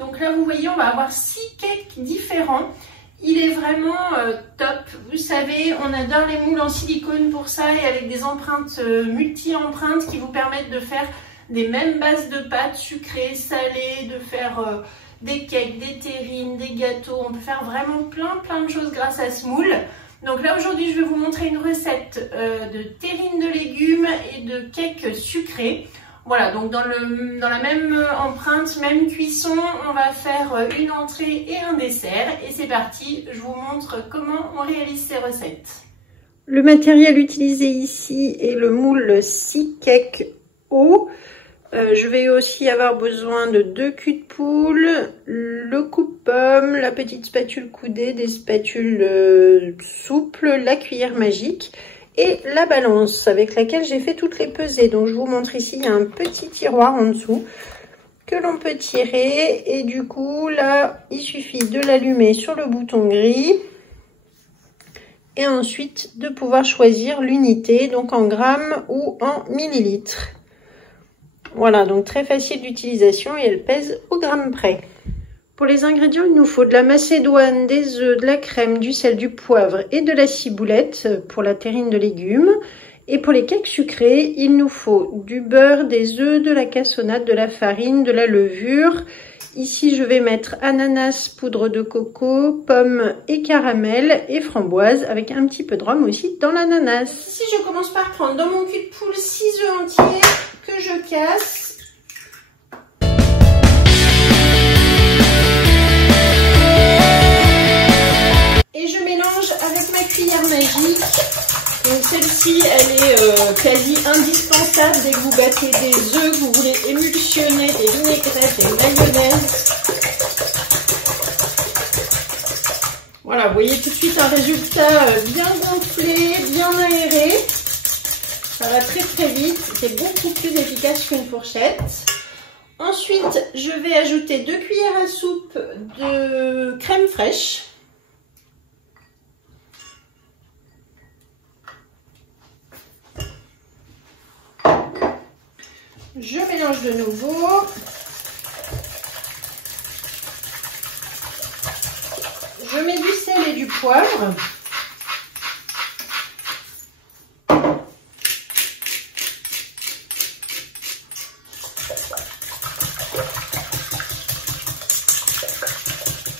Donc là, vous voyez, on va avoir 6 cakes différents. Il est vraiment top. Vous savez, on adore les moules en silicone pour ça et avec des empreintes multi-empreintes qui vous permettent de faire des mêmes bases de pâtes sucrées, salées, de faire des cakes, des terrines, des gâteaux. On peut faire vraiment plein de choses grâce à ce moule. Donc là, aujourd'hui, je vais vous montrer une recette de terrines de légumes et de cakes sucrés. Voilà, donc dans la même empreinte, même cuisson, on va faire une entrée et un dessert. Et c'est parti, je vous montre comment on réalise ces recettes. Le matériel utilisé ici est le moule 6 cakes haut. Je vais aussi avoir besoin de 2 culs de poule, le coupe-pomme, la petite spatule coudée, des spatules souples, la cuillère magique et la balance avec laquelle j'ai fait toutes les pesées. Donc je vous montre ici, il y a un petit tiroir en dessous que l'on peut tirer et du coup là il suffit de l'allumer sur le bouton gris et ensuite de pouvoir choisir l'unité, donc en grammes ou en millilitres. Voilà, donc très facile d'utilisation et elle pèse au gramme près. Pour les ingrédients, il nous faut de la macédoine, des œufs, de la crème, du sel, du poivre et de la ciboulette pour la terrine de légumes. Et pour les cakes sucrés, il nous faut du beurre, des œufs, de la cassonade, de la farine, de la levure. Ici, je vais mettre ananas, poudre de coco, pommes et caramel et framboise avec un petit peu de rhum aussi dans l'ananas. Ici, je commence par prendre dans mon cul de poule 6 œufs entiers que je casse. Et je mélange avec ma cuillère magique. Donc celle-ci, elle est quasi indispensable dès que vous battez des œufs, que vous voulez émulsionner des vinaigrettes, des mayonnaises. Voilà, vous voyez tout de suite un résultat bien gonflé, bien aéré. Ça va très vite, c'est beaucoup plus efficace qu'une fourchette. Ensuite, je vais ajouter 2 cuillères à soupe de crème fraîche. Je mélange de nouveau. Je mets du sel et du poivre.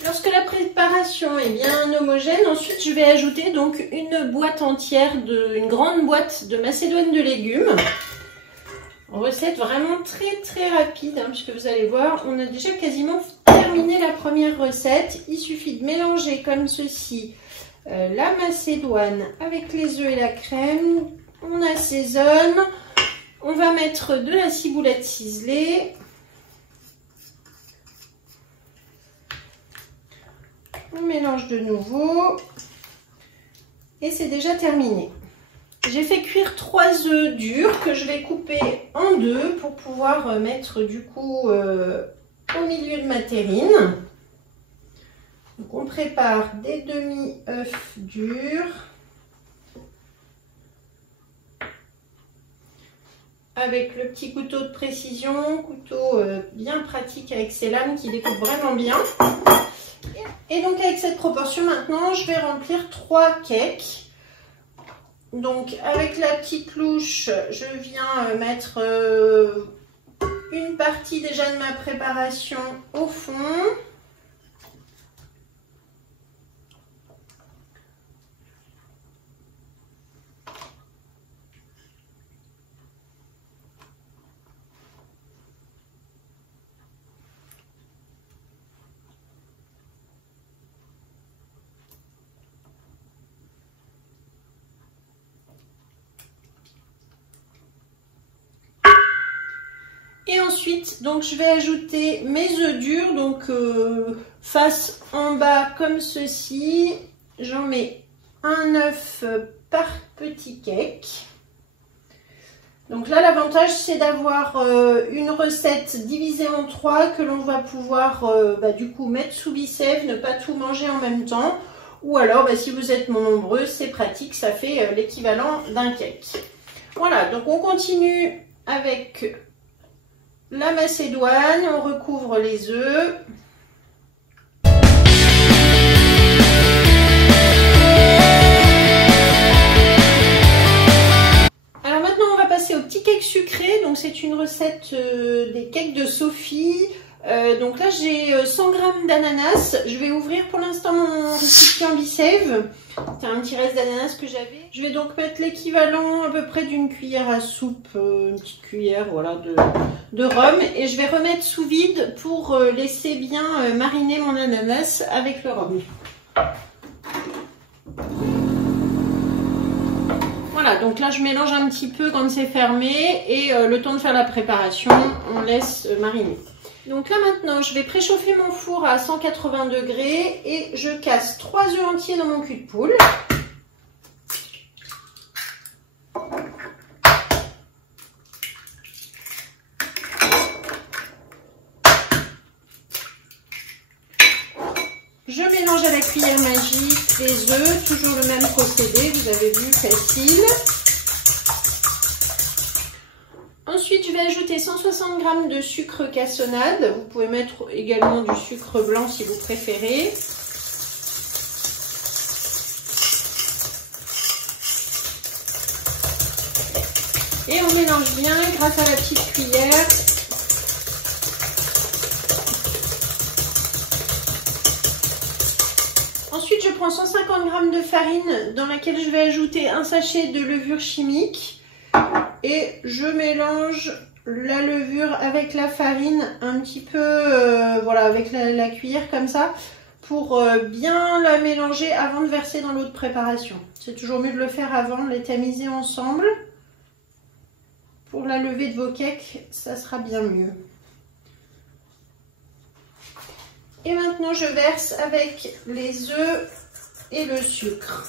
Lorsque la préparation est bien homogène, ensuite je vais ajouter donc une boîte entière, une grande boîte de macédoine de légumes. Recette vraiment très rapide, hein, puisque vous allez voir, on a déjà quasiment terminé la première recette. Il suffit de mélanger comme ceci la macédoine avec les œufs et la crème. On assaisonne. On va mettre de la ciboulette ciselée. On mélange de nouveau. Et c'est déjà terminé. J'ai fait cuire 3 œufs durs que je vais couper en deux pour pouvoir mettre du coup au milieu de ma terrine. Donc on prépare des demi-œufs durs avec le petit couteau de précision, couteau bien pratique avec ses lames qui découpent vraiment bien. Et donc avec cette proportion maintenant, je vais remplir 3 cakes. Donc avec la petite louche, je viens mettre une partie déjà de ma préparation au fond. Et ensuite, donc je vais ajouter mes œufs durs, donc face en bas comme ceci. J'en mets un œuf par petit cake. Donc là, l'avantage, c'est d'avoir une recette divisée en 3 que l'on va pouvoir du coup mettre sous bicève, ne pas tout manger en même temps. Ou alors, si vous êtes nombreux, c'est pratique, ça fait l'équivalent d'un cake. Voilà, donc on continue avec la macédoine, on recouvre les œufs. donc c'est une recette des cakes de Sophie. Donc là j'ai 100 g d'ananas. Je vais ouvrir pour l'instant mon récipient Bicève. C'est un petit reste d'ananas que j'avais. Je vais donc mettre l'équivalent à peu près d'une cuillère à soupe, une petite cuillère voilà, de rhum. Et je vais remettre sous vide pour laisser bien mariner mon ananas avec le rhum. Voilà, donc là je mélange un petit peu quand c'est fermé et le temps de faire la préparation, on laisse mariner. Donc là maintenant, je vais préchauffer mon four à 180 degrés et je casse 3 œufs entiers dans mon cul de poule. Je mélange à la cuillère magique les œufs, toujours le même procédé, vous avez vu, facile. Ensuite, je vais ajouter 160 g de sucre cassonade. Vous pouvez mettre également du sucre blanc si vous préférez. Et on mélange bien grâce à la petite cuillère. Ensuite, je prends 150 g de farine dans laquelle je vais ajouter un sachet de levure chimique. Et je mélange la levure avec la farine un petit peu, voilà, avec la cuillère comme ça, pour bien la mélanger avant de verser dans l'eau de préparation. C'est toujours mieux de le faire avant, de les tamiser ensemble. Pour la levée de vos cakes, ça sera bien mieux. Et maintenant, je verse avec les œufs et le sucre.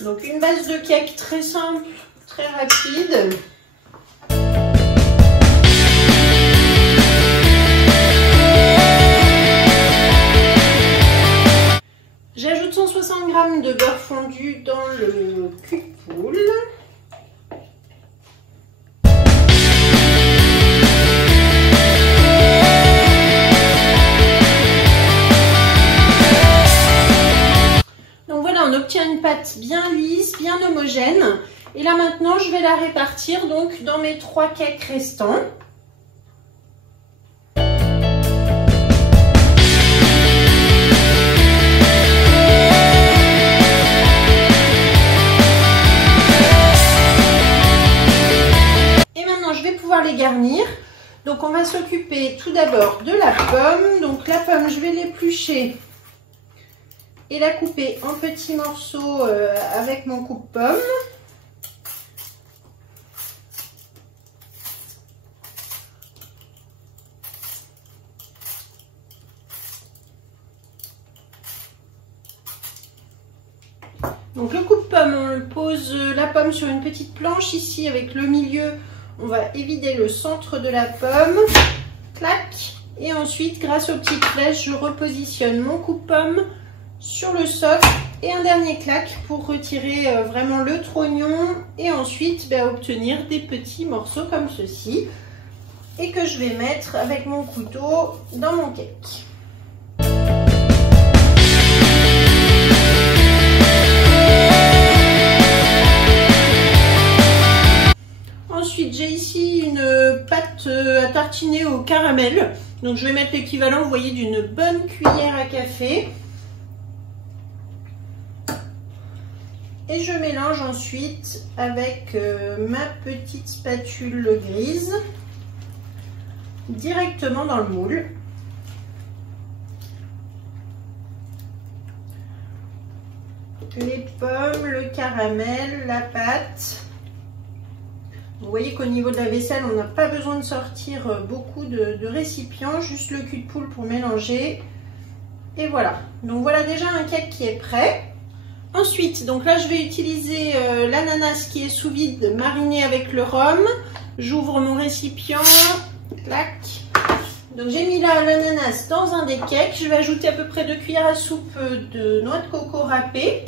Donc une base de cake très simple, très rapide. J'ajoute 160 g de beurre fondu dans le cul de poule. On obtient une pâte bien lisse, bien homogène. Et là maintenant, je vais la répartir donc dans mes 3 cakes restants. Et maintenant, je vais pouvoir les garnir. Donc on va s'occuper tout d'abord de la pomme. Donc la pomme, je vais l'éplucher et la couper en petits morceaux avec mon coupe-pomme. Donc le coupe-pomme, on le pose la pomme sur une petite planche ici avec le milieu. On va évider le centre de la pomme. Clac. Et ensuite, grâce aux petites flèches, je repositionne mon coupe-pomme sur le socle et un dernier clac pour retirer vraiment le trognon et ensuite obtenir des petits morceaux comme ceci et que je vais mettre avec mon couteau dans mon cake. Ensuite, j'ai ici une pâte à tartiner au caramel. Donc je vais mettre l'équivalent, vous voyez, d'une bonne cuillère à café. Et je mélange ensuite avec ma petite spatule grise directement dans le moule. Les pommes, le caramel, la pâte. Vous voyez qu'au niveau de la vaisselle, on n'a pas besoin de sortir beaucoup de récipients, juste le cul de poule pour mélanger. Et voilà. Donc voilà déjà un cake qui est prêt. Ensuite, donc là je vais utiliser l'ananas qui est sous vide mariné avec le rhum. J'ouvre mon récipient, clac. Donc j'ai mis là l'ananas dans un des cakes. Je vais ajouter à peu près 2 cuillères à soupe de noix de coco râpée.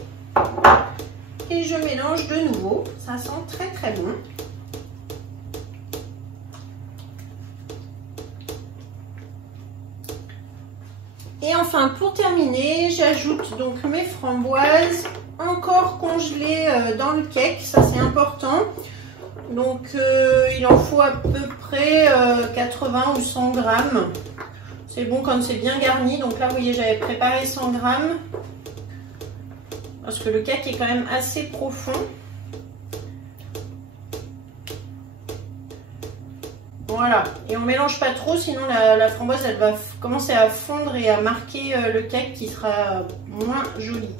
Et je mélange de nouveau, ça sent très très bon. Et enfin, pour terminer, j'ajoute donc mes framboises encore congelées dans le cake, ça c'est important. Donc il en faut à peu près 80 ou 100 grammes. C'est bon quand c'est bien garni. Donc là, vous voyez, j'avais préparé 100 grammes. Parce que le cake est quand même assez profond. Voilà, et on mélange pas trop, sinon la framboise elle va commencer à fondre et à marquer le cake qui sera moins joli.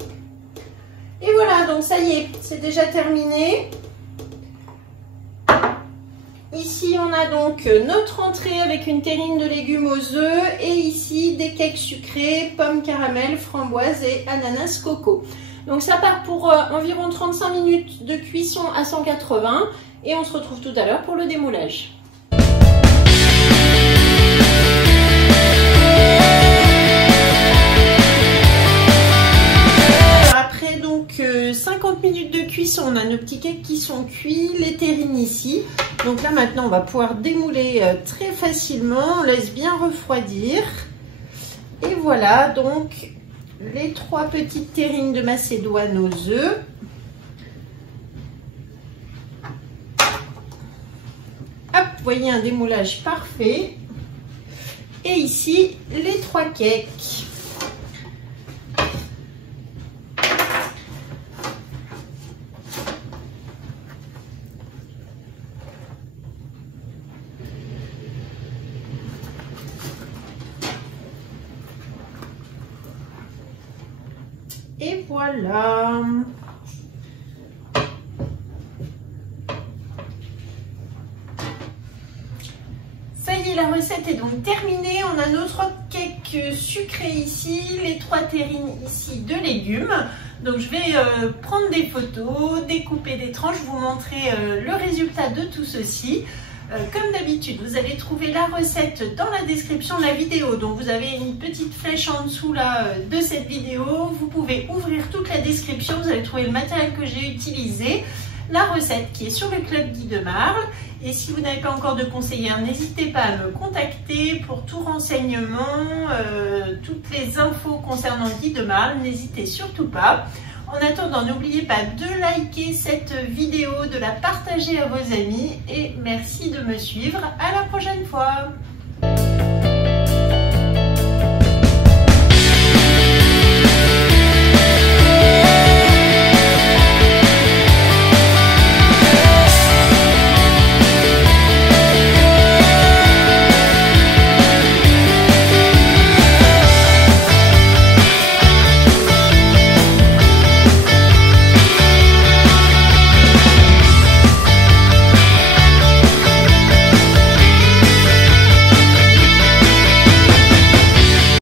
Et voilà, donc ça y est, c'est déjà terminé. Ici on a donc notre entrée avec une terrine de légumes aux œufs et ici des cakes sucrés, pommes caramel, framboise et ananas coco. Donc ça part pour environ 35 minutes de cuisson à 180 et on se retrouve tout à l'heure pour le démoulage. Après donc 50 minutes de cuisson, on a nos petits cakes qui sont cuits, les terrines ici. Donc là maintenant on va pouvoir démouler très facilement, on laisse bien refroidir. Et voilà donc les 3 petites terrines de Macédoine aux œufs. Hop, vous voyez un démoulage parfait. Et ici, les 3 cakes. Et voilà. Ça y est, la recette est donc terminée. On a notre cake sucré ici, les 3 terrines ici de légumes. Donc je vais prendre des photos, découper des tranches, vous montrer le résultat de tout ceci. Comme d'habitude, vous allez trouver la recette dans la description de la vidéo. Donc vous avez une petite flèche en dessous là de cette vidéo. Vous pouvez ouvrir toute la description, vous allez trouver le matériel que j'ai utilisé, la recette qui est sur le club Guy de Marle. Et si vous n'avez pas encore de conseillère, n'hésitez pas à me contacter pour tout renseignement, toutes les infos concernant Guy de Marle, n'hésitez surtout pas. En attendant, n'oubliez pas de liker cette vidéo, de la partager à vos amis et merci de me suivre. À la prochaine fois.